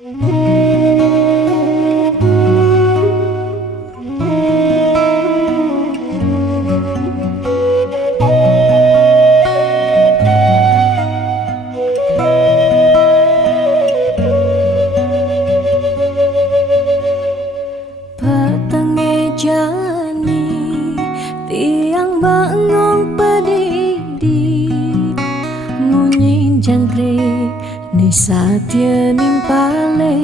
Petenge jani tiang bangong pedidi munyi jangkrik ni satya nimpale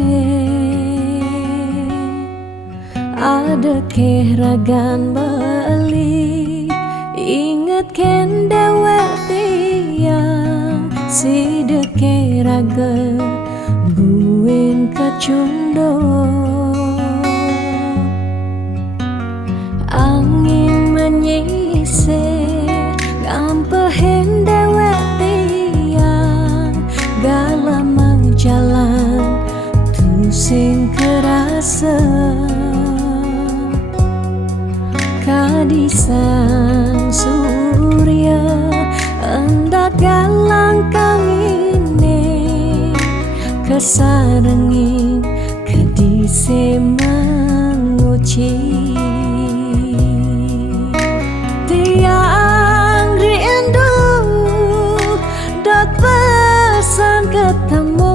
ada kehragan bali inget ken dewek tiang si deke raga buin kacundo angin menyisir ngampehen dewek tiang galamang jalan tusing kerasa kadisan surya endak galang kangine kesarengin kedise menguci tiang rindu dot pesan ketemu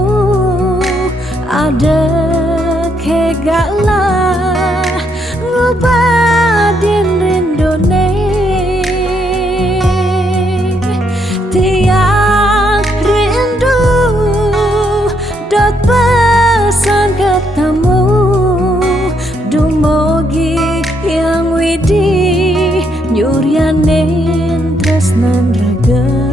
ada kegala ngobadin rindone tiang rindu dot pesan ketemu dumogi yang widih nyuryanen tresnan raga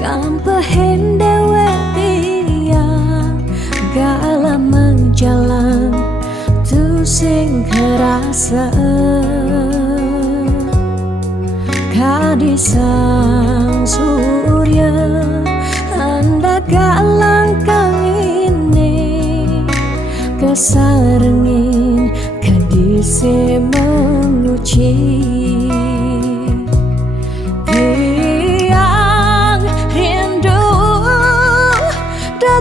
ngampehen dewek tiang galamang jalan tusing kerasa kadisang surya anda galang kangine kesarengin kadise menguci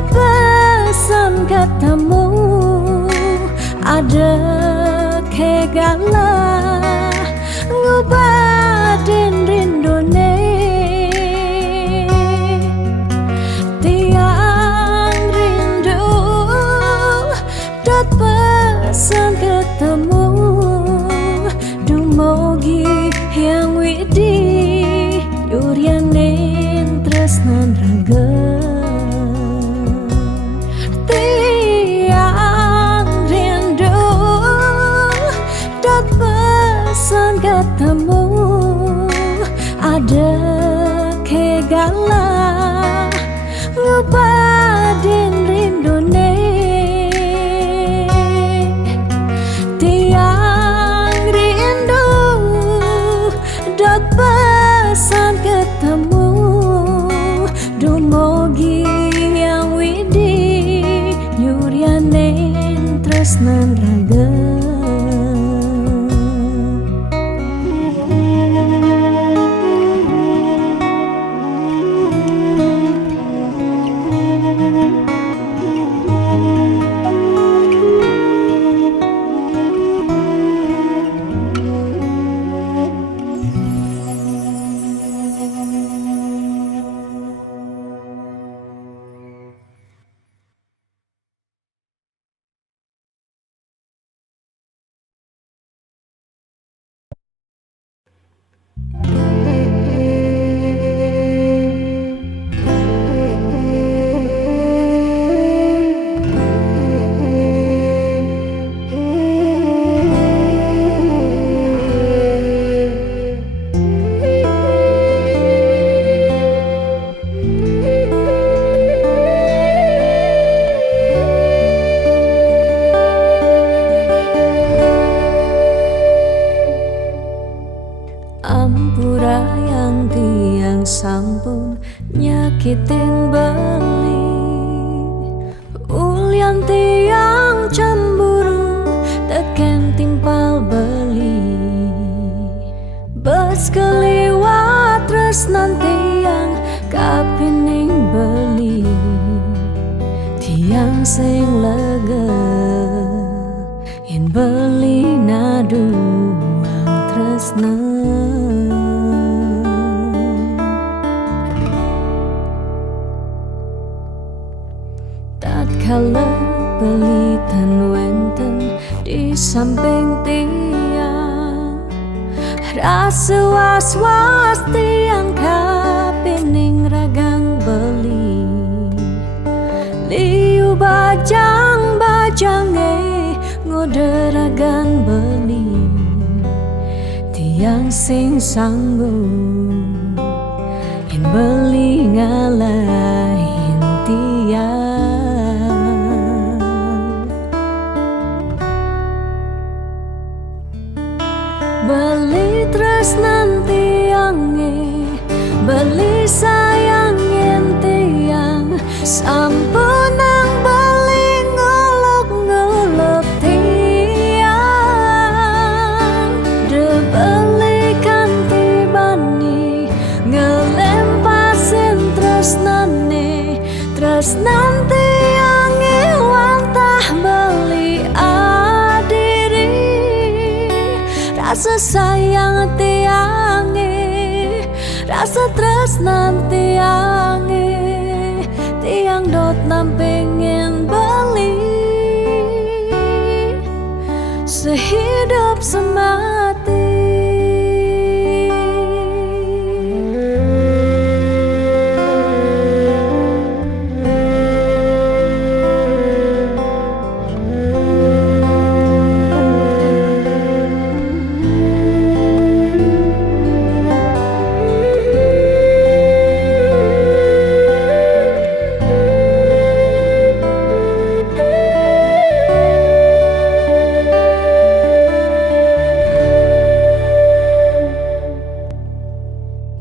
pesan ketemu ada kegala ngobadin rindone tiang rindu dat pesan ketemu dumogi yang widih yuryanen tresnan raga pesan ketemu ada kegala ngobadin rindone tiang rindu dot pesan ketemu dumogi yang widih nyuryanen tresnan raga. nyakitin beli. Ulian tiang cemburu teken timpal beli. Bes keliwat tresnan tiang kapining beli. Tiang sing lega yen beli naduang tresna. Tatkala beli tan wenten di samping tiang, rasa was-was tiang kapining ragang beli. Liu bajang-bajange ngoderagan beli. Tiang sing sanggup yen beli ngalahin tiang. Beli tresnan tiange, beli sayangin tiang. Sampunang beli ngolok-ngolok tiang. De beli kanti bani ngelempasin tresnane. Tresnan tiange wantah beli adiri. Rasa sayang tiange, rasa tresnan tiange. Tiang dot nampingin beli sehidup semati.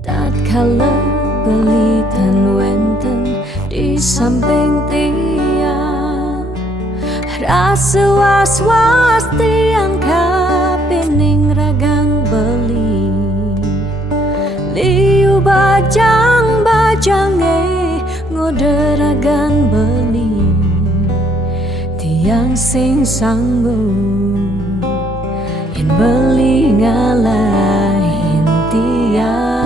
Tatkala beli tan wenten di samping tiang, rasa was-was tiang kapining ragang beli. Liu bajang-bajange ngoderagan beli. Tiang sing sanggup yen beli ngalahin tiang.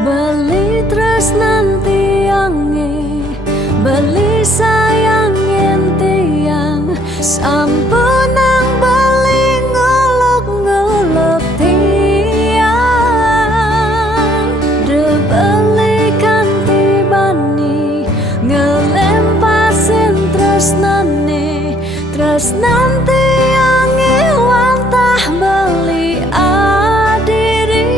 Beli tresnan tiange, beli sayangin tiang. Sampunang beli ngolok-ngolok tiang. De beli kanti bani ngelempasin tresnane. Tresnan tiange wantah beli adiri.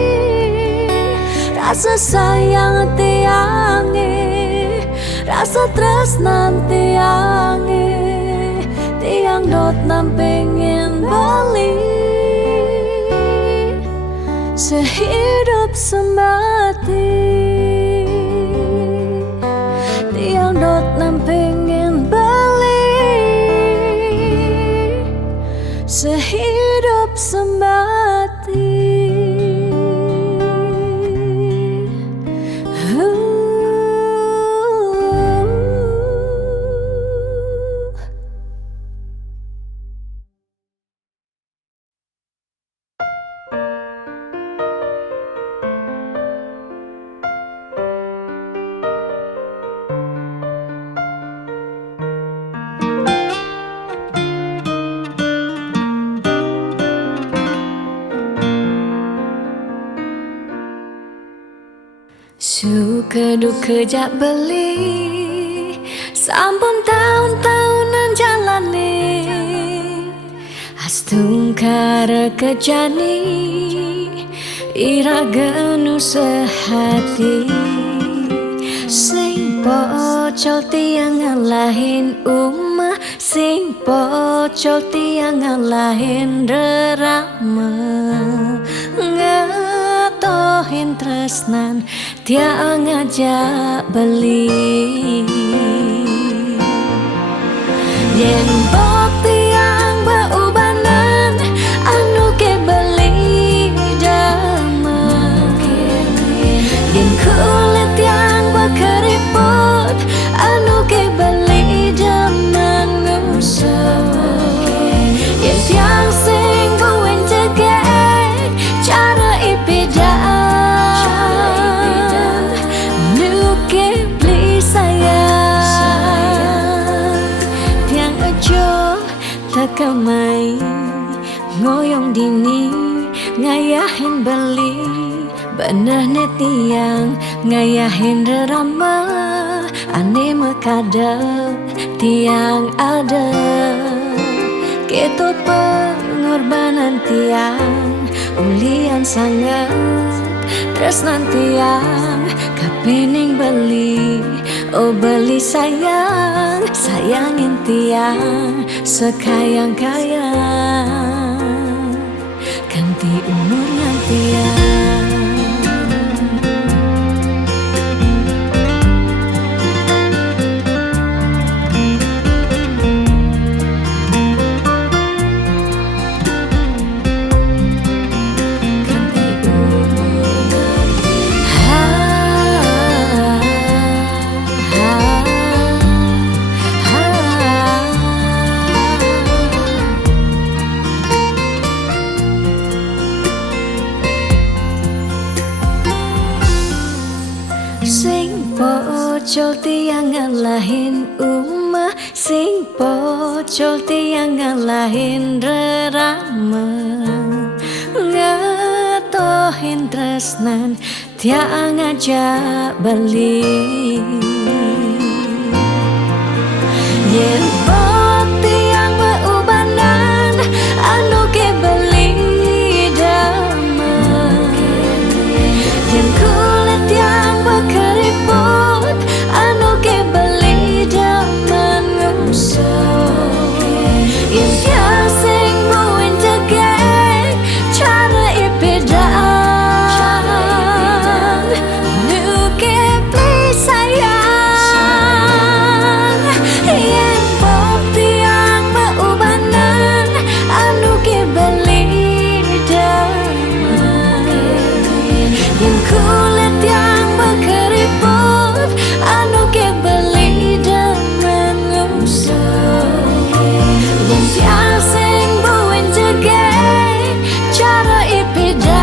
Rasa sayang tiange, rasa tresnan tiange. Tiang dot nampingin beli sehidup semati. Tiang dot nampingin beli sehidup semati. Suka duka jak beli, sampun tahun-tahunan jalani. Astung kara kejani, ira genu sehati. Sing po pocol tiang ngalahin umah, sing pocol tiang ngalahin rerama, ngatohin tresnan tiang ngajak beli. Yen bok tiang beubanan anu ke beli damai, yen kulit yang berkeriput anu ke beli damang ngusap, yen tiang sing buin cegek cara ipidang nu ke beli sayang, tiang ojo takamai ngoyong dini ngayahin beli, benah tiang ngayahin rerama, ane mekadep tiang ada, keto pengorbanan tiang ulian sangat tresnan tiang kapening beli, oh beli sayang, sayangin tiang sekayang-kayang, ganti umurnya tiang. Sing pocol tiang ngalahin umah, sing pocol tiang ngalahin rerama, ngatohin tresnan tiang ngajak beli. Yen bok tiang beubanan anu ke beli damai, yen kulit yang berkeriput anu ke beli damang ngusap, yen tiang sing buin cegek cara ipidang nu ke beli sayang, yen bok tiang beubanan anu ke beli damai, yen kulit yang berkeriput anu ke beli damang ngusap, yen tiang sing buin cegek cara ipidang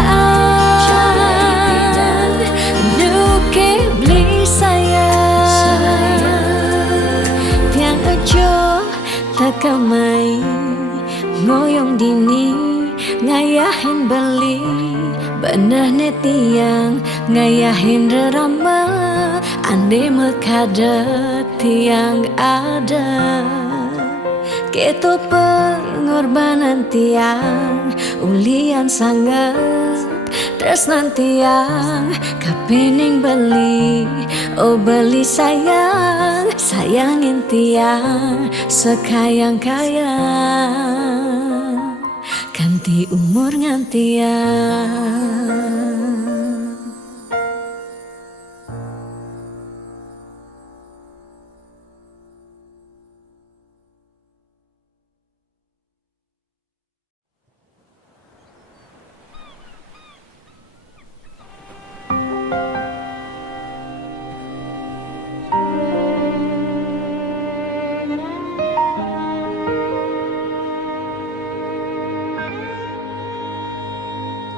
nu ke beli sayang, tiang ojo takamai ngoyong dini ngayahin beli, benah tiang ngayahin rerama, ande mekadep tiang ada, keto pengorbanan tiang ulian sangat tresnan tiang kapening beli, oh beli sayang, sayangin tiang sekayang-kayang, ganti umur ngantiang.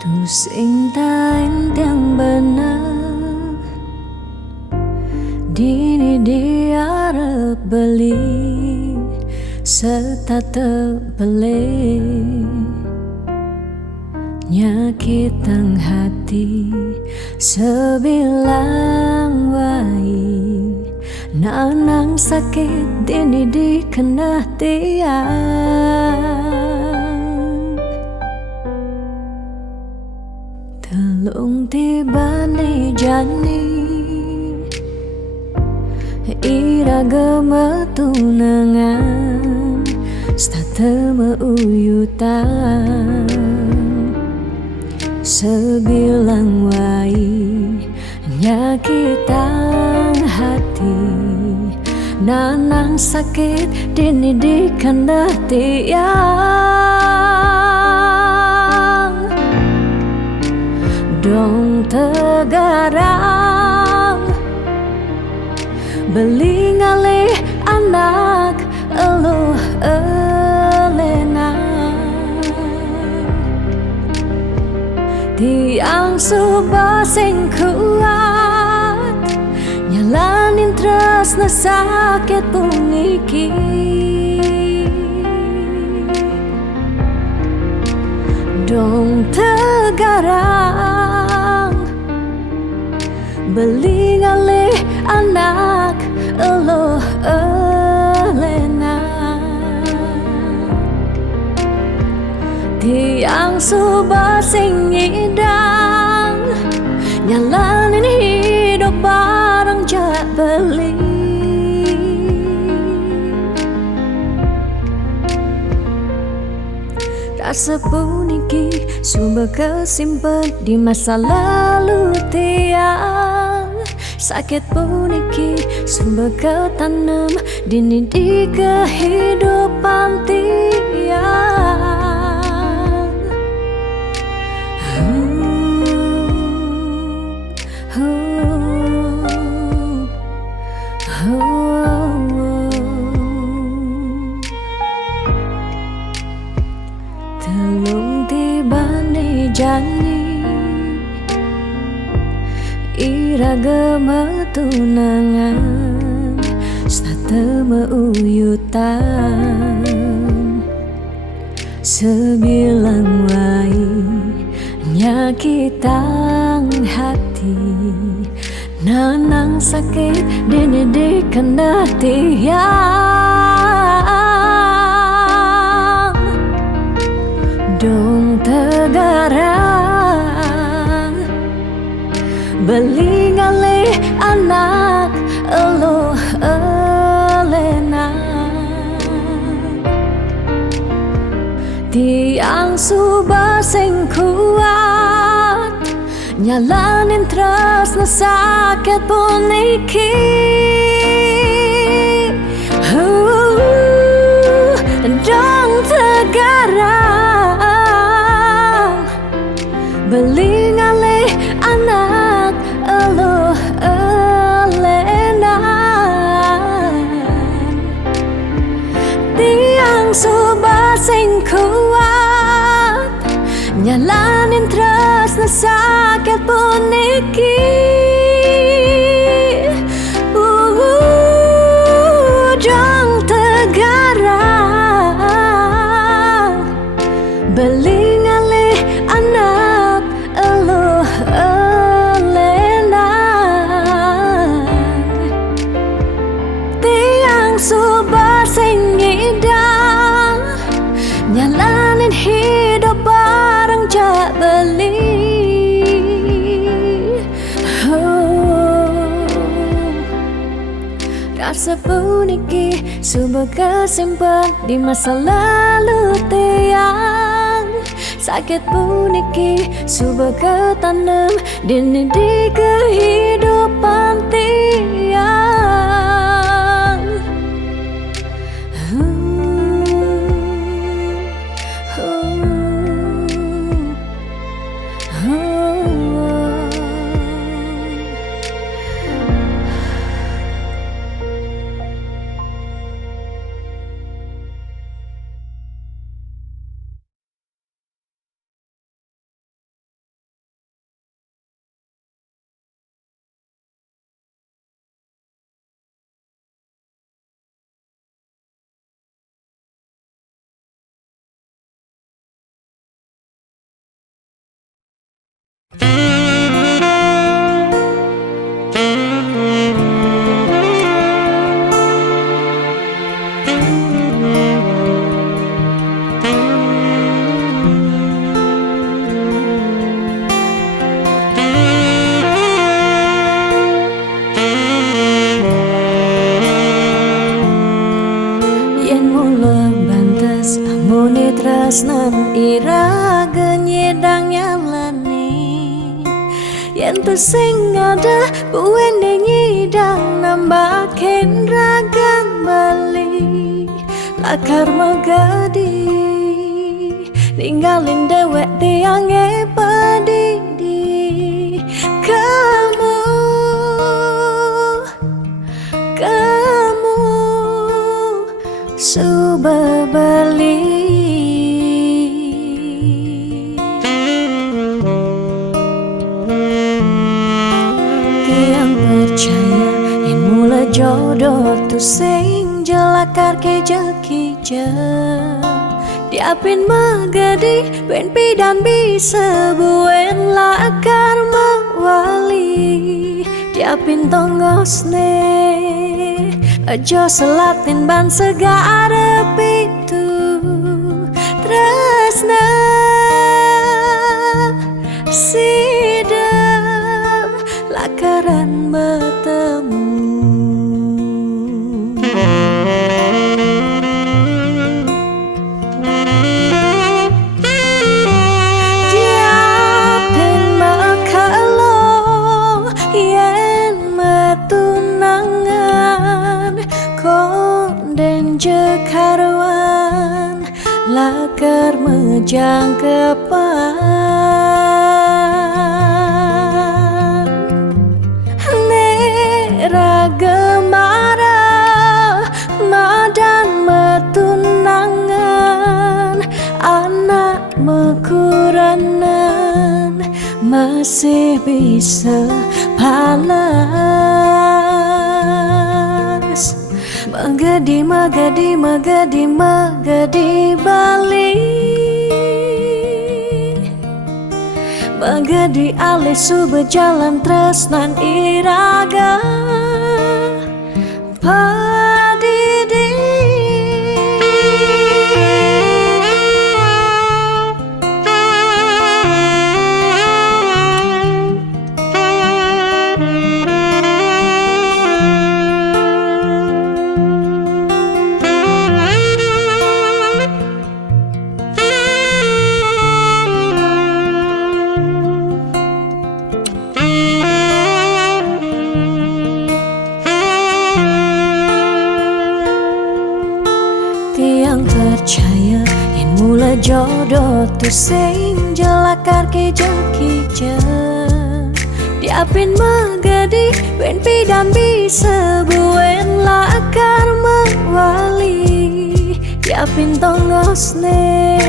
Tu sing tain tiang bener dini diarep beli serta tebeli, nyakitang hati sebilang wai, nanang sakit dini dikena tiang, telung tiba nih jani iragama tunangan statema uyutan sebilang wai nyakitang hati nanang sakit dinidikan tiang dong tegarang belingalih anak eluh elena tiang subah sing kuat nyalanin tresna sakit puniki dong tegarang belingalih anak eluh elena tiang subah sing ngidang nyalanin hidup bareng jak beli rasa puniki sumber kesimpan di masa lalu tiang sakit puniki sumber ketanam dini di kehidupan tiang telung tibane jani iragama tunangan statema uyutan sebilang wai nyakitang hati nanang sakit dinidikan tiang dong tegarang belingalih anak eluh elena tiang subah sing kuat nyalanin tresna sakit puniki dong tegarang belingalih anak eluh elena tiang subah sing kuat nyalanin tresna sakit puniki dong tegarang belingalih anak eluh elena tiang subah sing ngidang nyalanin hidup bareng jak beli rasa puniki sumber kesimpan di masa lalu tiang sakit puniki sumber ketanam dini di kehidupan tiang tresnan iraga nyedang nyalani yen tu sing ada buwene nyidang nambahin ragang bali lakar magadi ninggalin dewek tiange padidi kamu suba bali tiang percaya yang mula jodoh tu sing jelakar ke jekija diapin magadi ben pidan bisa buen lakar mawali diapin tongosne aja selatin ban segara pitu tresna sida lakaran bertemu diapin makalo yen matunangan konden jekarwan lakar mejang kepan nera gemara madan metunangan anak mekuranan masih bisa panas magadi magadi magadi magadi bali magadi alih suba jalan tresnan iraga padidi tiang percaya yang mula jodoh tu sing jelakar ke jekija diapin magadi ben pidan bisa buen lakar mawali diapin tongosne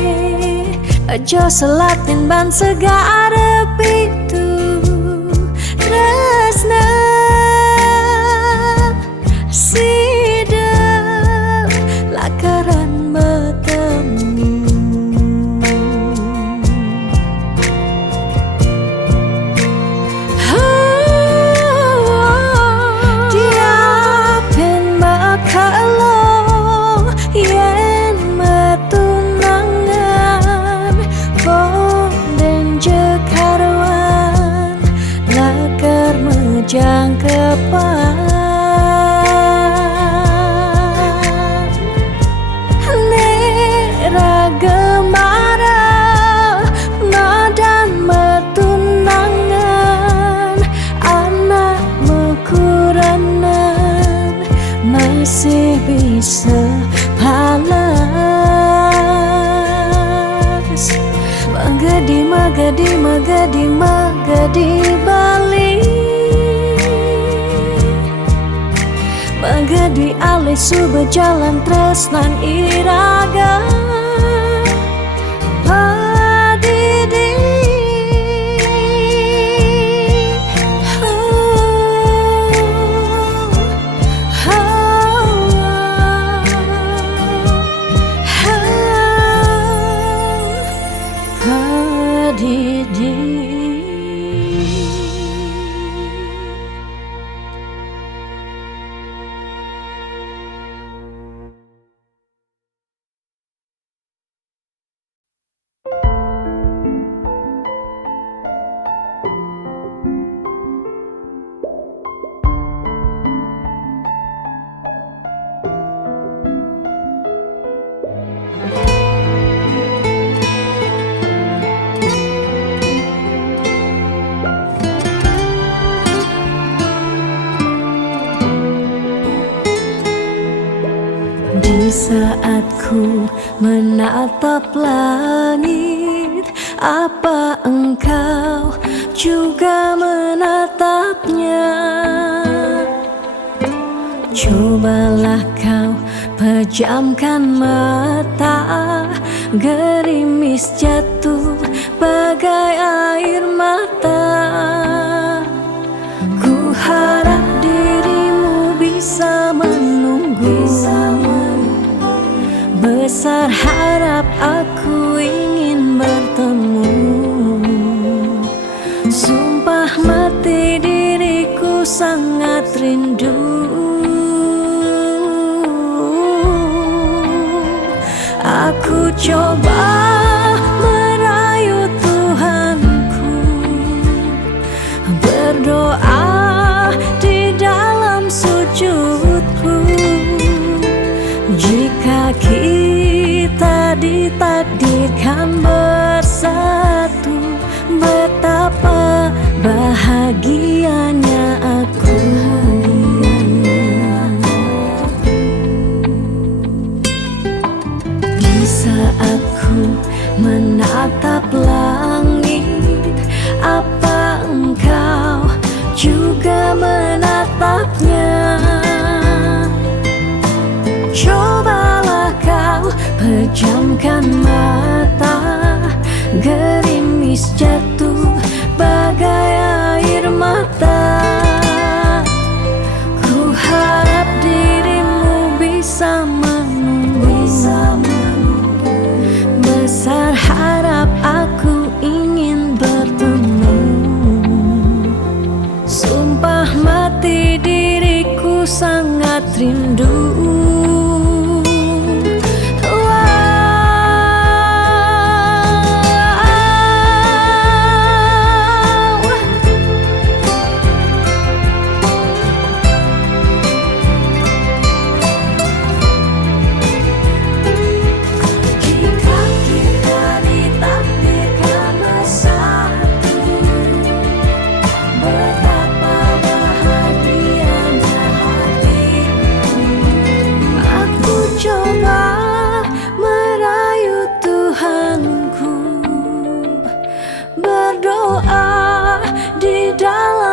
aja selatin ban segara pitu tresna sida lakaran bertemu diapin makalo yen metunangan konden jekarwan lakar mejang kepan gemara madan metunangan anak mekuranan masih bisa panas magadi magadi magadi magadi bali magadi alih suba jalan tresnan iraga saat ku menatap langit, apa engkau juga menatapnya? Cobalah kau pejamkan mata, gerimis jatuh bagai air mata. Ku harap dirimu bisa menunggu, besar harap aku ingin bertemu. Sumpah mati diriku sangat rindu. Aku coba merayu Tuhanku, berdoa di dalam sujudku. Jika kita ditakdirkan bersatu, betapa bahagianya aku. Di saat ku menatap langit, apa engkau juga menatapnya? Cobalah kau pejamkan mata, gerimis jatuh bagai air mata. Ku harap dirimu bisa menunggu, besar harap aku ingin bertemu. Sumpah mati diriku sangat rindu.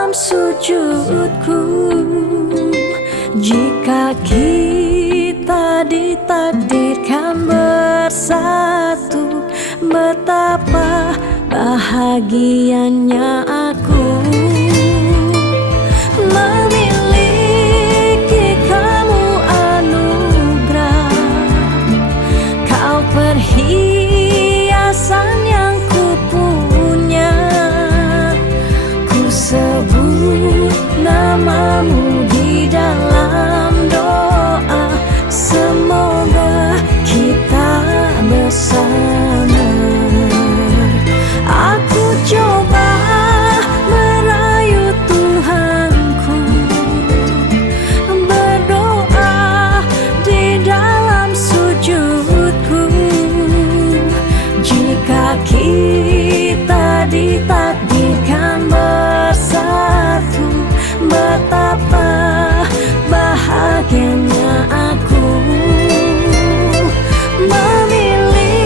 Sujudku, jika kita ditakdirkan bersatu, betapa bahagianya aku. Memiliki kamu anugerah, kau perhiasan yang ku punya. Ku sebut namamu di dalam doa, semoga kita bersama. Aku coba merayu Tuhanku, berdoa di dalam sujudku. Jika kita ditakdirkan bersatu, betapa bahagianya aku. Memiliki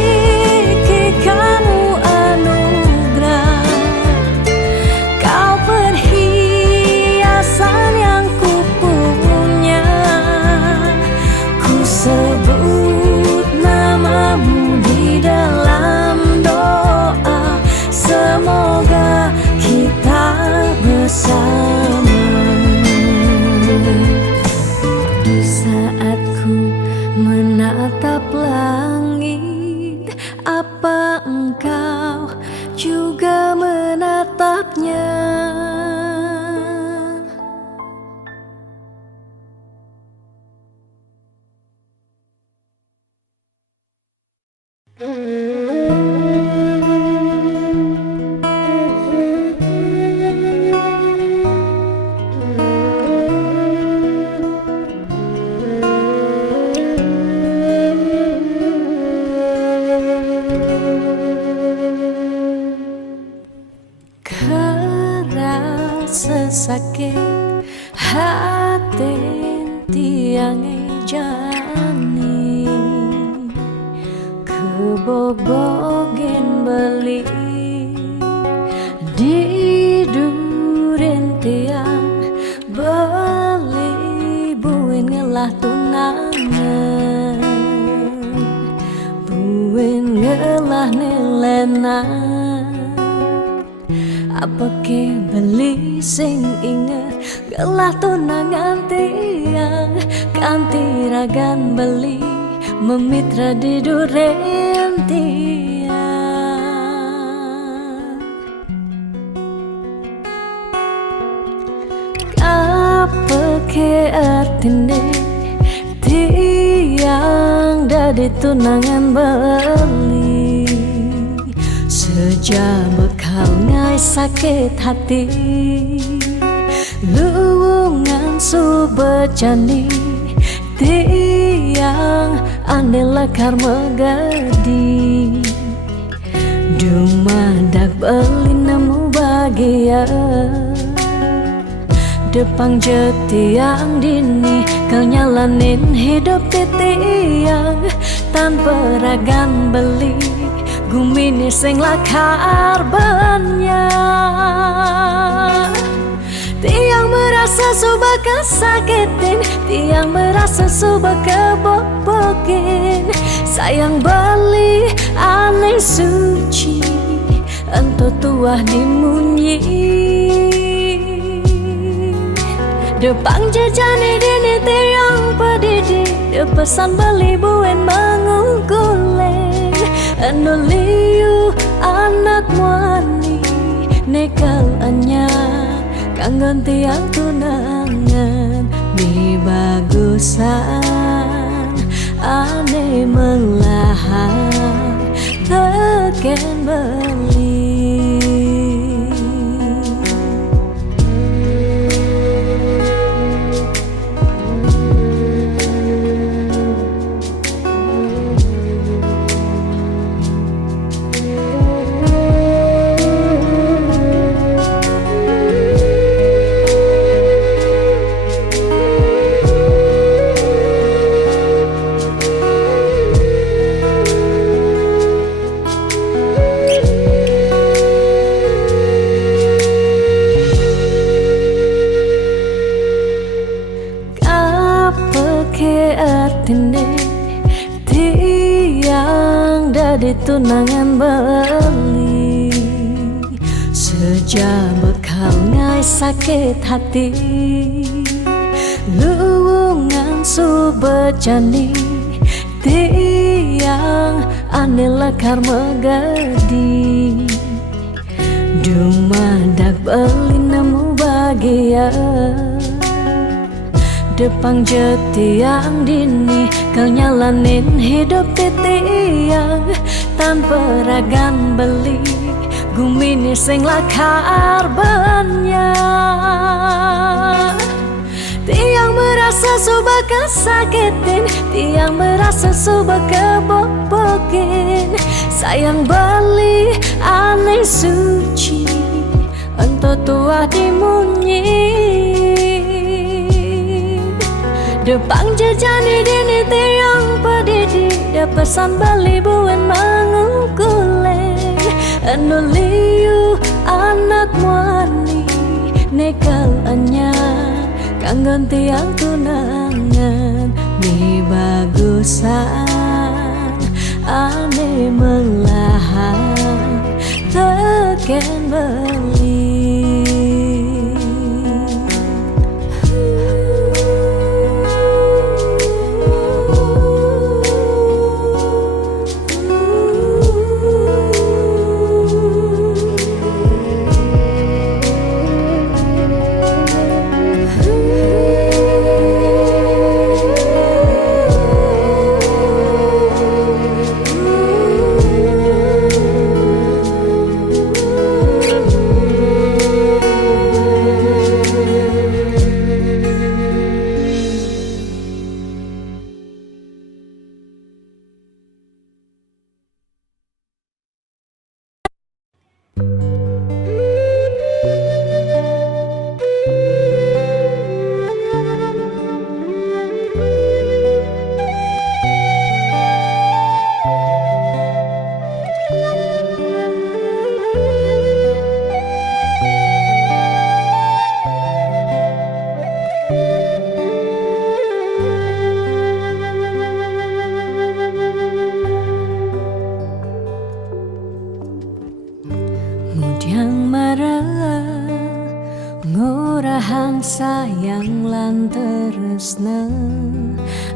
kamu anugerah, kau perhiasan yang ku punya. Ku sebut namamu di dalam doa, semoga kita bersama. Di saat ku menatap langit, apa engkau juga menatapnya? Sakit hati tiang jalani, bogen beli di duren tiang beli buin ngelah tunangan buin ngelah nelena apa ke beli sing inget gelah tunangan tiang kanti ragan beli memitra di duren tiang apa ke artine tiang dari tunangan beli sejak bekal ngai sakit hati luwungan subejani tiang ane lekar megadi dumadak beli nemu bahagia Depang jetiang dini kau nyalanin hidup tiang tanpa ragan beli gumini sing lakar banyak tiang merasa suba kesakitin tiang merasa suba kebobokin sayang beli aneh suci ento tuah dimunyi Depang jejani dini tiang pedidi Depesan beli buen mengungkuleng Anu liu anak muani Nekal anya Kanggon tiang tunangan Di bagusan Ane melahan Teken beli tiang dari tunangan beli sejak bekal ngai sakit hati luwungan subejani tiang ane lekar megadi dumadak beli nemu bahagia Depang jetiang dini kau nyalanin hidup tiang tanpa ragan beli gumini sing lakar banyak tiang merasa suba kesakitin tiang merasa suba kebobokin sayang beli aneh suci ento tuah dimunyi Depang jejani dini tiang pedidi Depesan beli buen mengungkuleng Anu liu anak muani Nekal anya Kanggon tiang tunangan Di bagusan Ane melahan Teken beli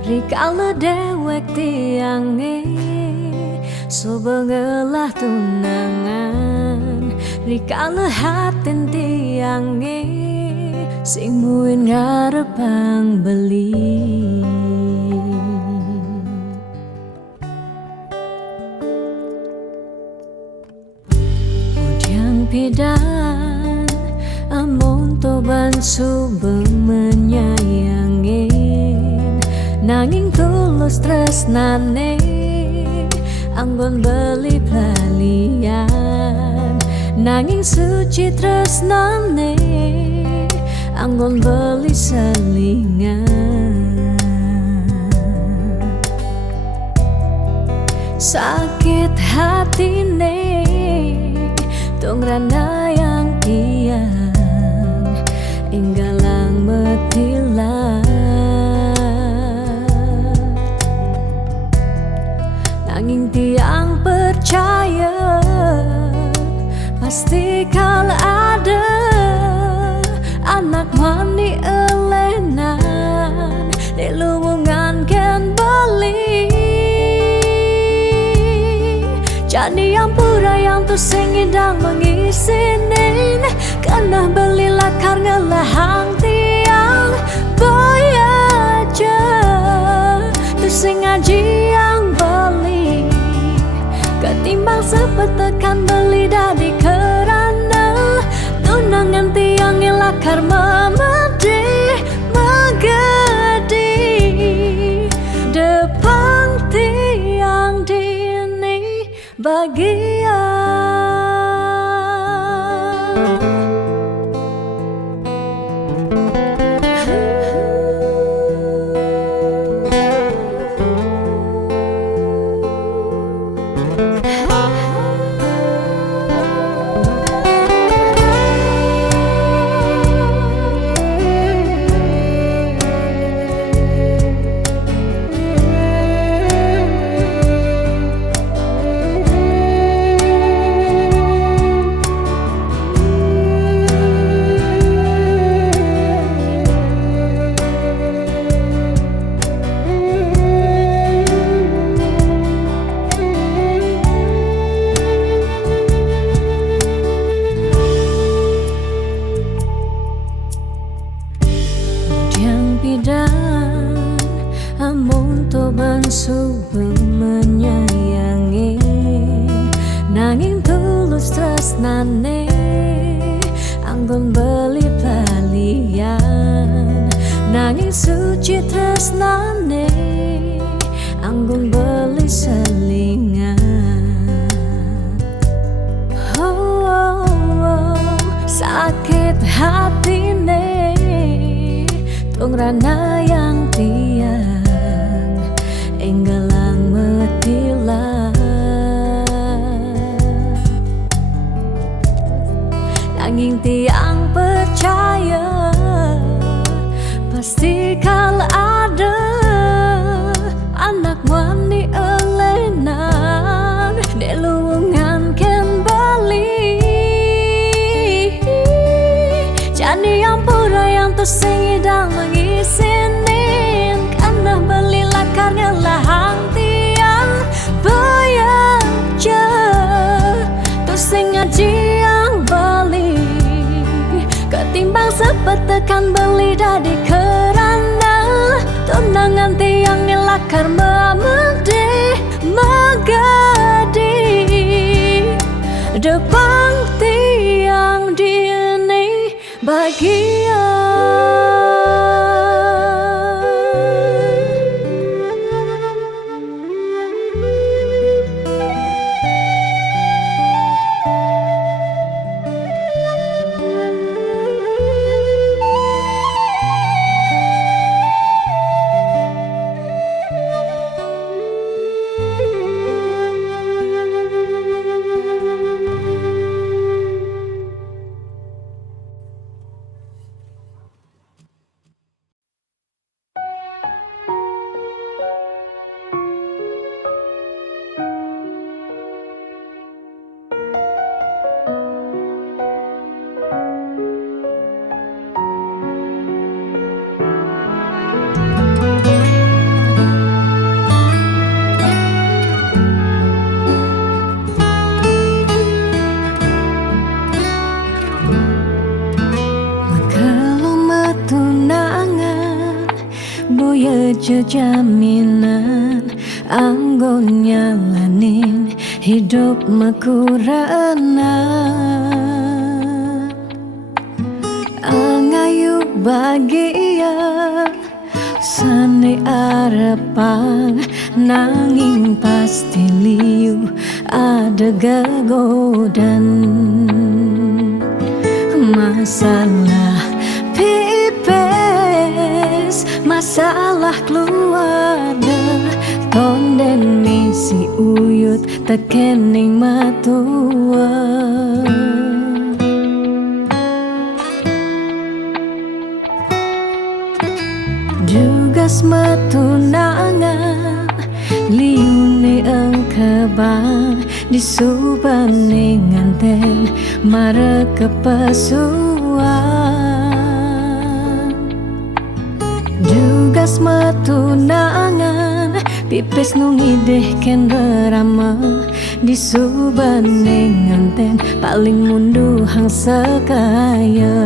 Rikala dewek tiange so bengelah tunangan. Rikala hatin tiange sing muin ngarepang beli. Udiang pidan amon toban subeng menyayangin, nanging tulus tresnane anggon beli pelalian. Nanging suci tresnane anggon beli selingan. Sakit hatine tungrana yang tiang inggalang metilan. Nanging tiang percaya pasti kal ada anak mani elenan di luwungan ken beli. Jadi yang pura yang tu sing idang mengisinin, karena belilah karena lahang tiang boy aja tu sing ngaji yang beli. Ketimbang sepetekan beli dari kerana tunangan tiang elakar memedi megedi depan tiang dini bagian. Amun toban subeng menyayangi, nanging tulus tresnane anggon beli palian. Nanging suci tresnane anggon beli selingan. Sakit hatine tungrana yang tiang enggalang metilan. Nanging tiang percaya pasti kal ada anak wani elenan di luwungan ken bali. Jadi yang pura yang tersing idang mengisinin, karena belilah karena lahang tiang bayaja tersing ngaji yang beli. Ketimbang sepetekan beli dari kerana tunangan tiang ngelakar memedi megadi depan tiang dini bagian. Boya jaminan anggo nyalanin hidup makurana angayu bahagia sane arapan nanging pasti liu ada gagodan masalah pipes masalah keluarga tonden misi uyut tekening matua Dugas matunangan liune engkebang disubane nganten mare kepasuan Dugas matunangan pipes nungideh ken berama disubane nganten paling munduhang sekaya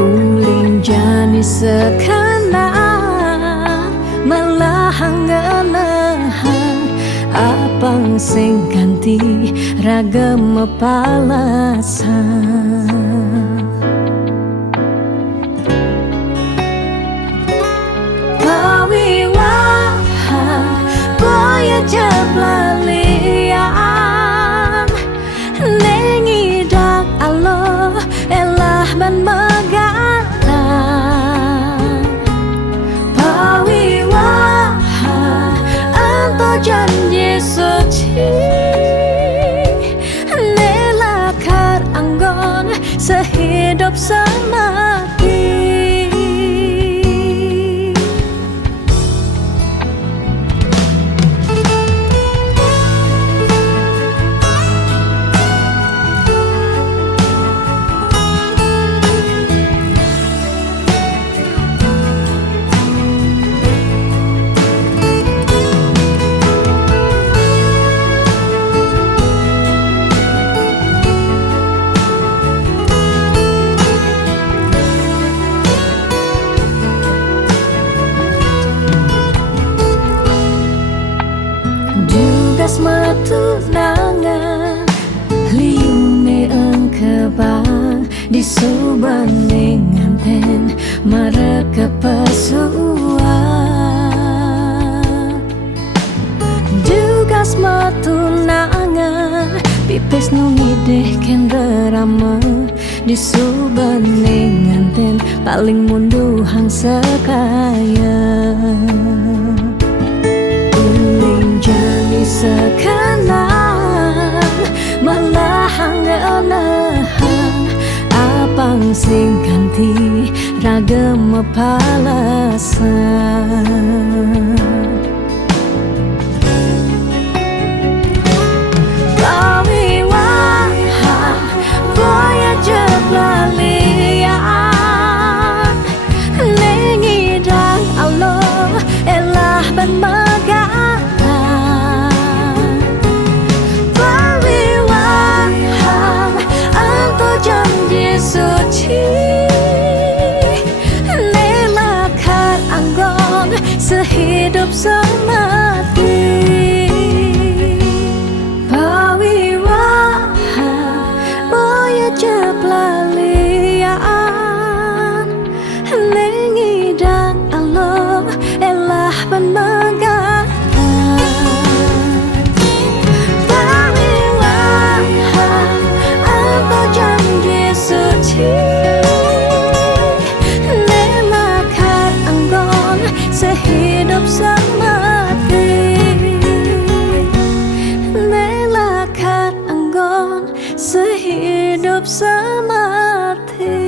Uling jani sekana melahang ngenahan apang sing ganti ragam palasan Pawiwahan boya jablalian nengidak Allah elah ban janji suci nelakar anggon sehidup semati matunangan liune engkebang disubane nganten mare kepasuan Dugas matunangan pipes nungideh ken rerama disubane nganten paling munduhang sekaya Jani sekarang melahang ngenahan apang sing ganti ragam palasan Pawiwahan boya jablalian nengidang Allah elah ban janji suci nelakar anggon sehidup semati Pawiwahan boya jablalian nengidang Allah elah ban nelakar anggon sehidup semati nelakar anggon sehidup semati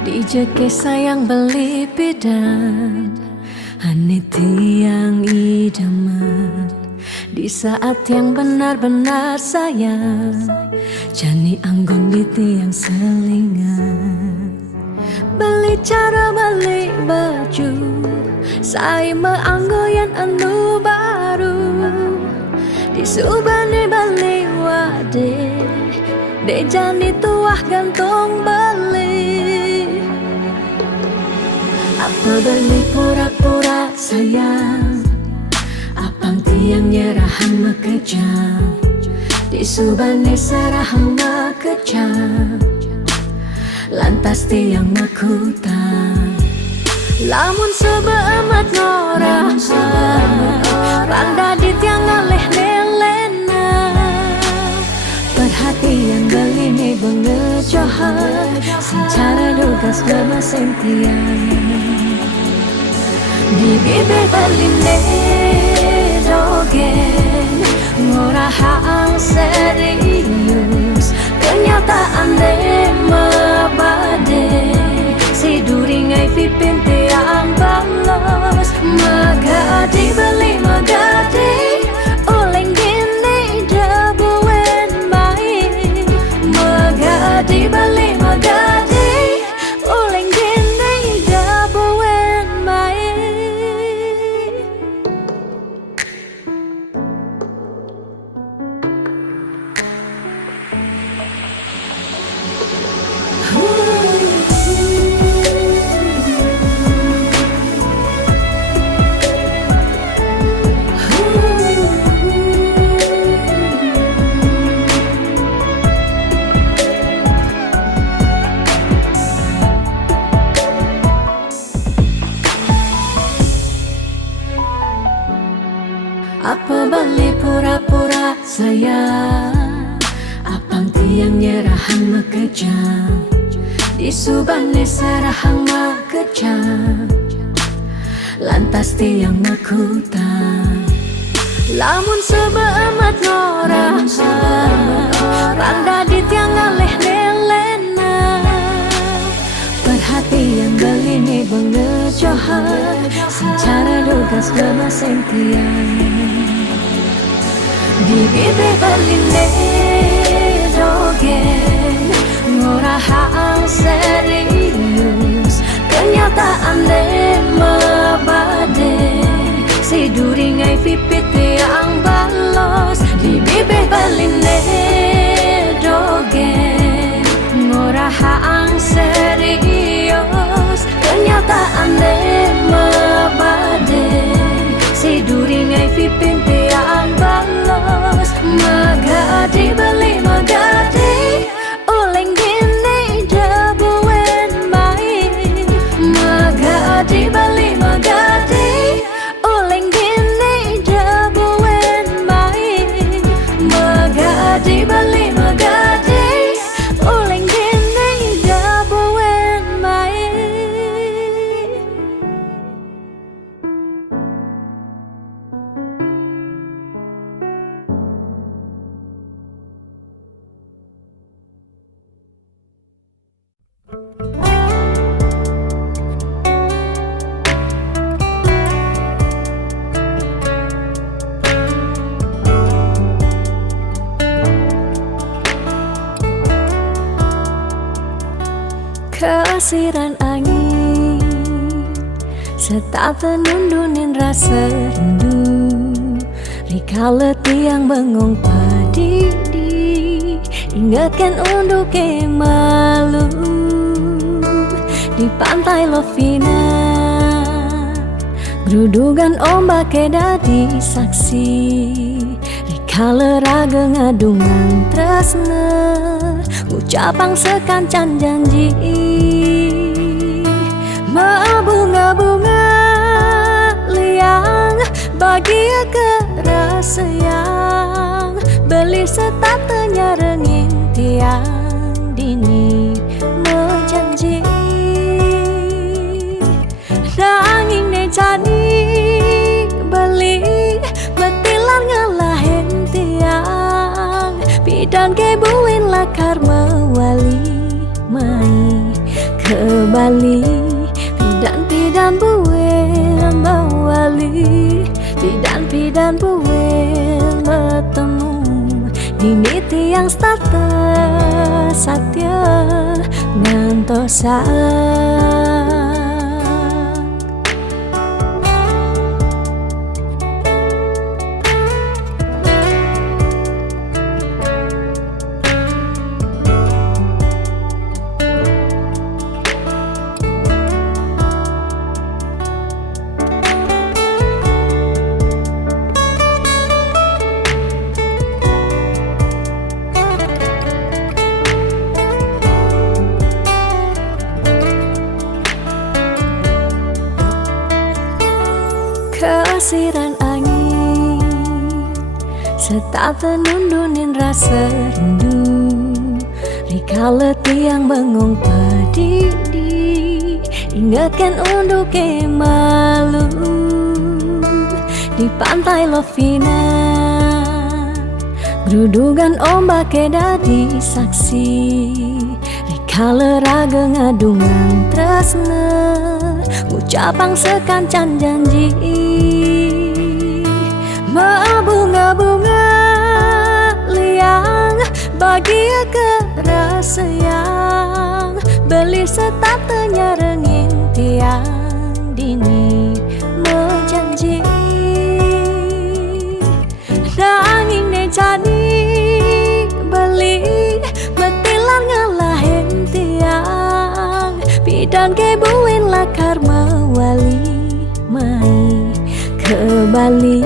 Dijeke sayang beli bidan Ane tiang idaman di saat yang benar-benar sayang, jani anggon di tiang selingan. Beli cara beli baju, saya meanggoyan anu baru. Di subane beli wade, de jani tuah gantung beli. Apa beli pura-pura sayang, apang tiang nyerahan mekejam. Di subane serahan mekejam, lantas tiang makutan. Lamun sebeamat ngorah, randa di tiang ngaleh nelena. Perhatian belini bengejohan, secara dugas bermasing tiang. Di bibir beline dogen, ngorah ang serius. Kenyataan mabade, si duringai pipin tiang balos. Magadi beli magadi, oleng gini dabuen mai. Magadi beli magadi, oleng gini dabuen mai. Apa beli pura-pura sayang, apang tiang nyerahan mekejam. Di subane serahan mekejam, lantas tiang makutan. Lamun sebeamat ngorah, randa di tiang ngaleh nelena. Perhatian belini bengejohan, secara dugas bermasing tiang. Di bibir beline dogen, ngorah ang serius. Kenyataan mabade, si duringai pipit tiang balos. Di bibir beline dogen, ngorah ang serius. Kenyataan mabade, si duringai pipin tiang balos. Magadi beli magadi, oleng gini dabuen mai. Magadi beli magadi, oleng gini dabuen mai. Magadi beli magadi, oleng gini dabuen mai. Kesiran angin serta tenundunin rasa rindu. Rikala tiang bengong padidi, ingatkan untuk malu. Di pantai Lovina, gerudugan ombak dadi saksi. Rikala raga ngadungan tresna, ucapang sekancan janji. Bunga-bunga liang bahagia kerasa yang beli setatenya rengin tiang dini menjanji. Nanging ne jani beli betilan ngelahin tiang, bidan kebuin lakar mewali mai ke Bali. Dan buwe Pidan-pidan buin bertemu Dini tiang starter satya ngantosan Kesiran angin serta tenundunin rasa rindu Rikala tiang bengong pedidi Ingatkan untuk malu Di pantai Lovina Gerudugan ombak dadi saksi Rikala raga ngadungan tresna Ucapang sekancan janji Bunga-bunga liang Bahagia kerasa yang Beli setatenya rengin tiang Dini menjanji Nanging ne jadi beli Betilan ngalahin tiang Pidan kebuin lakar mawali Mai ke Bali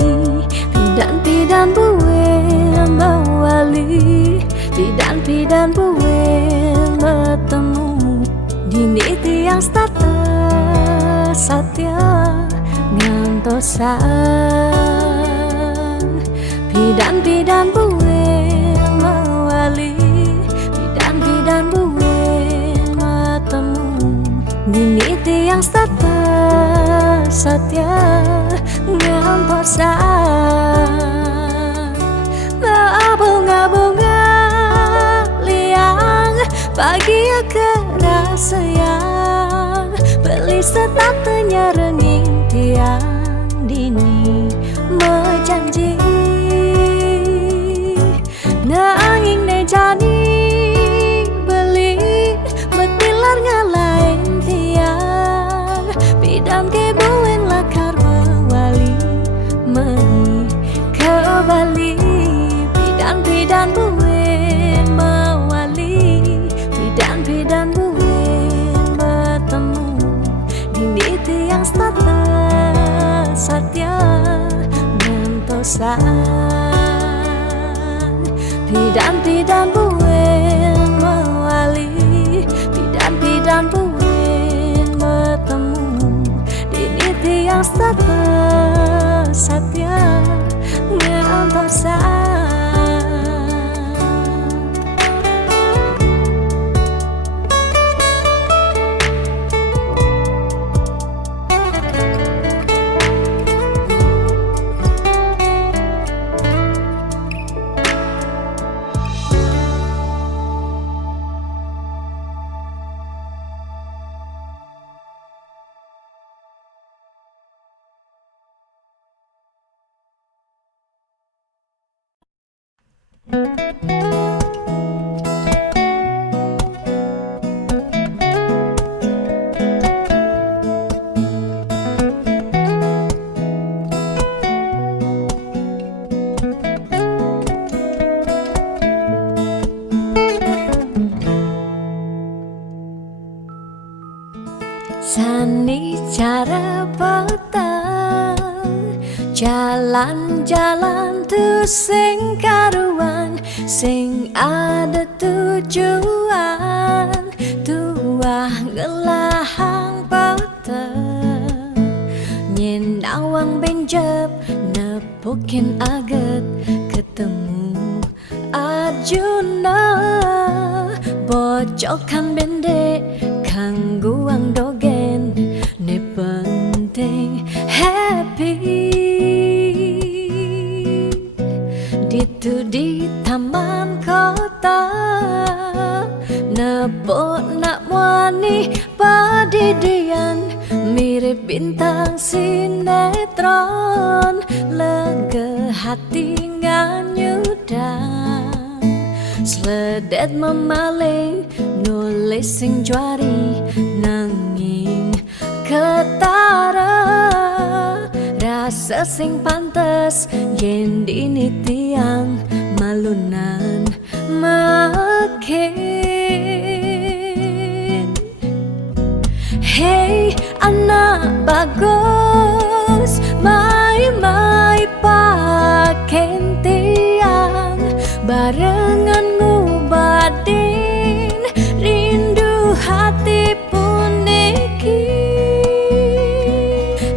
Pidan-pidan buin mawali Pidan-pidan buin bertemu Dini tiang starter satya ngantosan Pidan-pidan buin mawali Pidan-pidan buin bertemu Dini tiang starter satya ngantosan Bunga-bunga liang Bahagia kerasa yang Beli setatenya renging tiang Dini menjanji Nanging ne jadi beli Betilar ngalahin tiang Pidan kebuin lakar mawali Mei ke Bali Pidan buin mawali Pidan buin bertemu Dini tiang starter satya ngantosan Pidan buin mawali Pidan buin bertemu Dini tiang starter satya ngantosan Sani cara petang Jalan-jalan tu sing karuan Sing ada tujuan Tuah ngelahang petang Nyen awang benjep Nepukin aget Ketemu Arjuna Bocokan bendek Kangguang dogen Ne penting happy Ditu di taman kota Nepok nak wani padidian Mirip bintang sinetron hati nganyudang sledet memaling nulis sing juari nanging ketara rasa sing pantes yen dini tiang malunan makin. Hey anak bagus, mai paken tiang barengan ngubadin rindu hati puniki.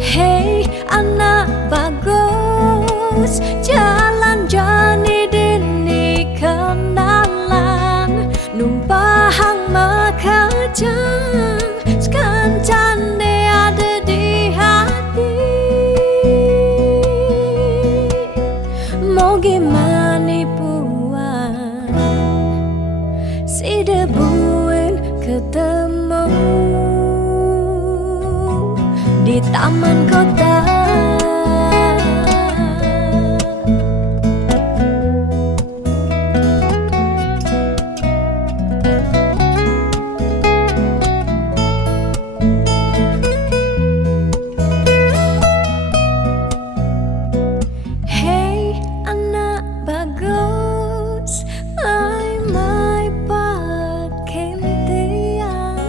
Hey anak bagus, jalan jani dini kenalan numpahang makajang sekancan de ada di hati. Mau gimana puan si debuin ketemu di taman kota. Hey anak bagus, mai paken tiang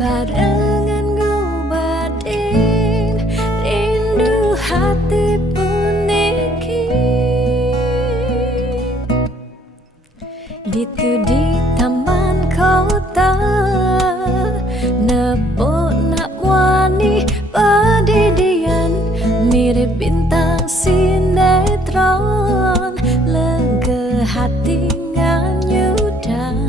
barengan ngobadin rindu hati puniki. Ditu di taman kota nepok nak wani padidian mirip bintang sinetron lega hati nganyudang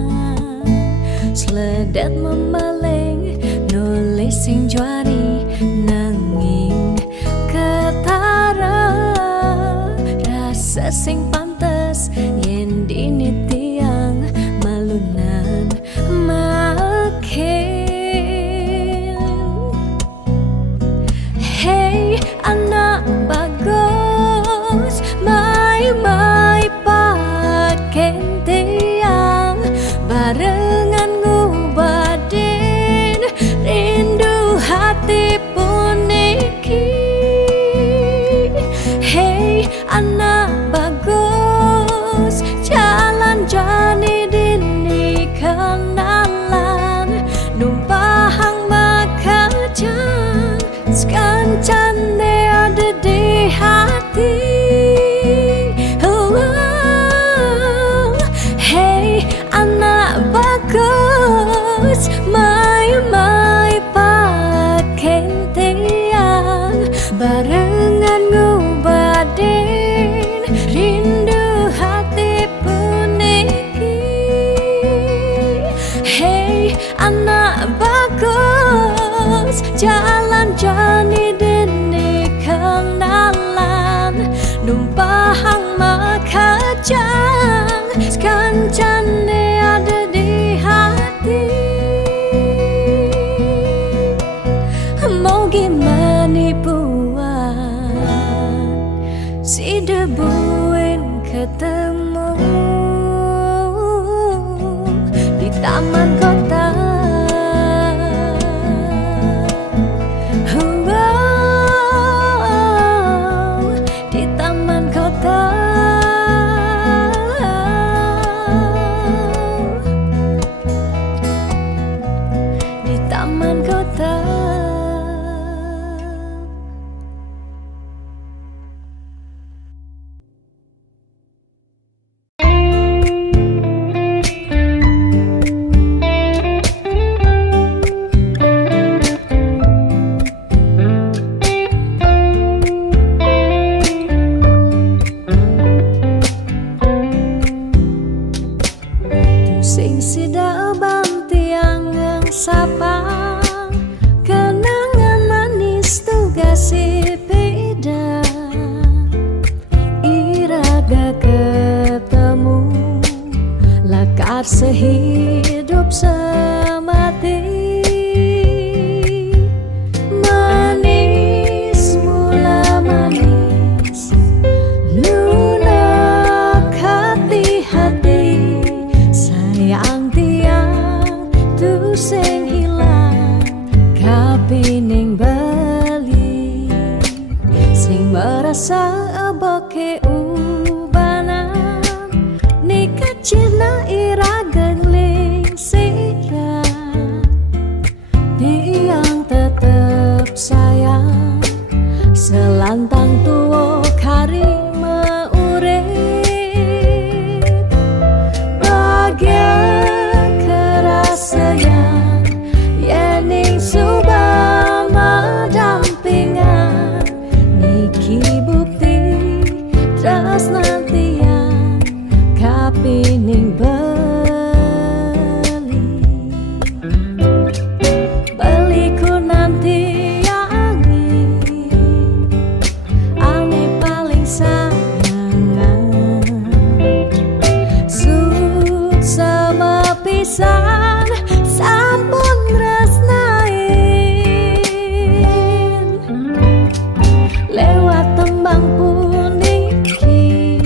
sledet memaling nulis sing juari nanging ketara rasa sing pantes yen dini tiang malunan makin. Hey anak bagus, mai paken tiang barengan ngubadin rindu hati puniki. Hey anak bagus, jalan jani dini kenalan numpahang makajang sekancan de ada di hati. Hey anak bagus, mai paken tiang barengan ngubadin rindu hati puniki. Hey anak bagus, jalan jani dini kenalan numpahang makajang sekancan de ada di hati. Mau gimana puan si debuin ketemu di taman kota. Di taman kota. Di taman kota. Sing sida bang tiang ngang sapang kenangan manis tugas sepeda irada ketemu lakar sehidup semati. Manis mula manis nun tresnantian kapining beliku nanti angi ane paling sayangan sut sama pisan sampun tresnain lewat tembang puniki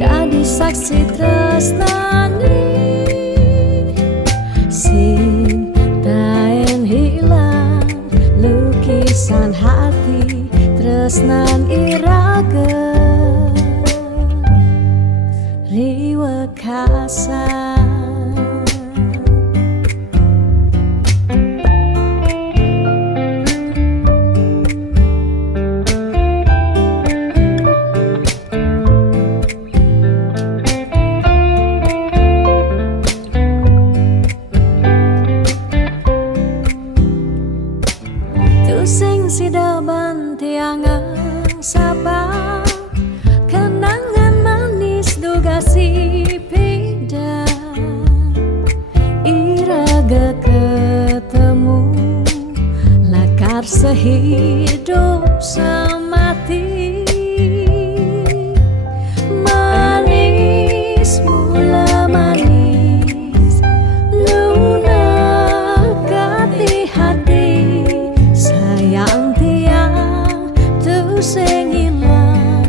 dadi saksi tresnani sing taen hilang lukisan hati tresnan irage riwekasan. Sing sidaban tiangang sabang kenangan manis duga si pida iraga ketemu lakar sehidup semati manis mula manis lunak hati hati sayang tiang tu sing ilang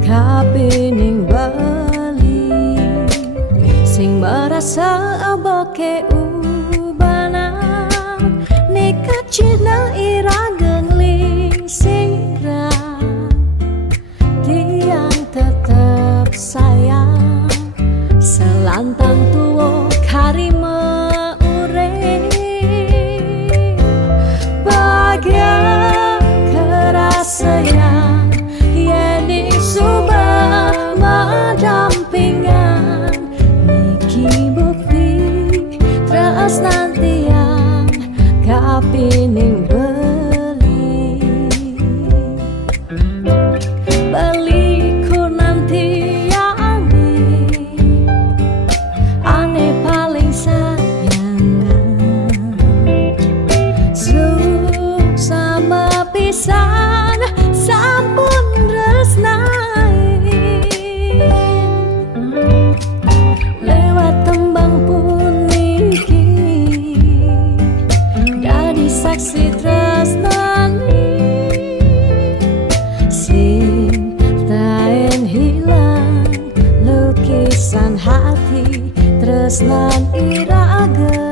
kapining bali sing merasa aboke ubanan nekat cina irageng ling singrang tiang tetap sayang selantang tuwo karima ureng kerasayang yeni subah mendampingan niki bukti tresnantian kapining beliku nanti angi ane paling sayangan sama pisan sampun tresnain lewat tembang puniki dadi saksi tresnani sing taen hilang lukisan hati tresnan irage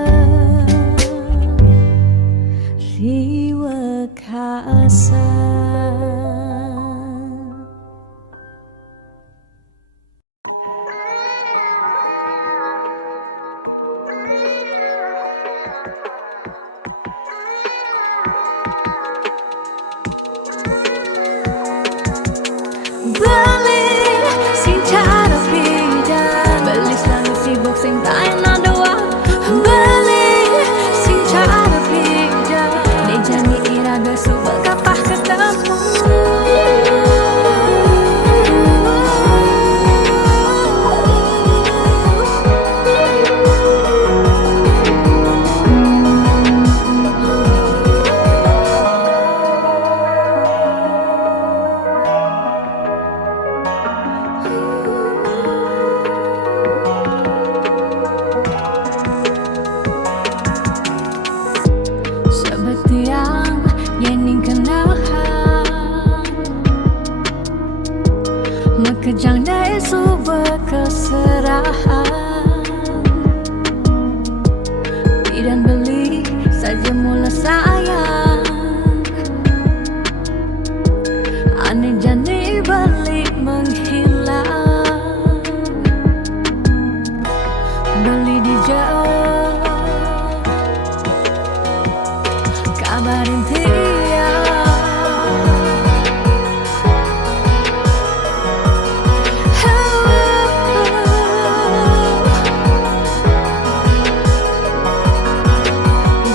riwekasan. Beli sing cara pinjam beli selalu sibuk sing taen ada waktu beli sing cara pinjam nejani iraga subah kapah ketemu sebetiang yening kenahan mekejang dai subah keserahan tidak beli saja mula sayang aneh jani balik menghilang beli di jauh kabarin tiang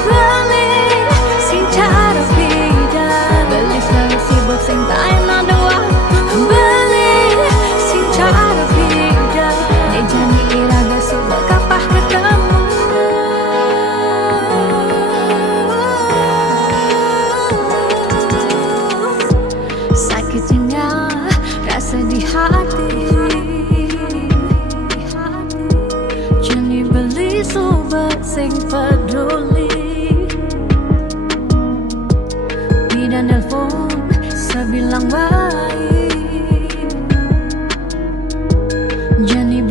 beli rasa di hati. Jani beli sobat sing peduli, bidan nelpon sebilang baik. Jani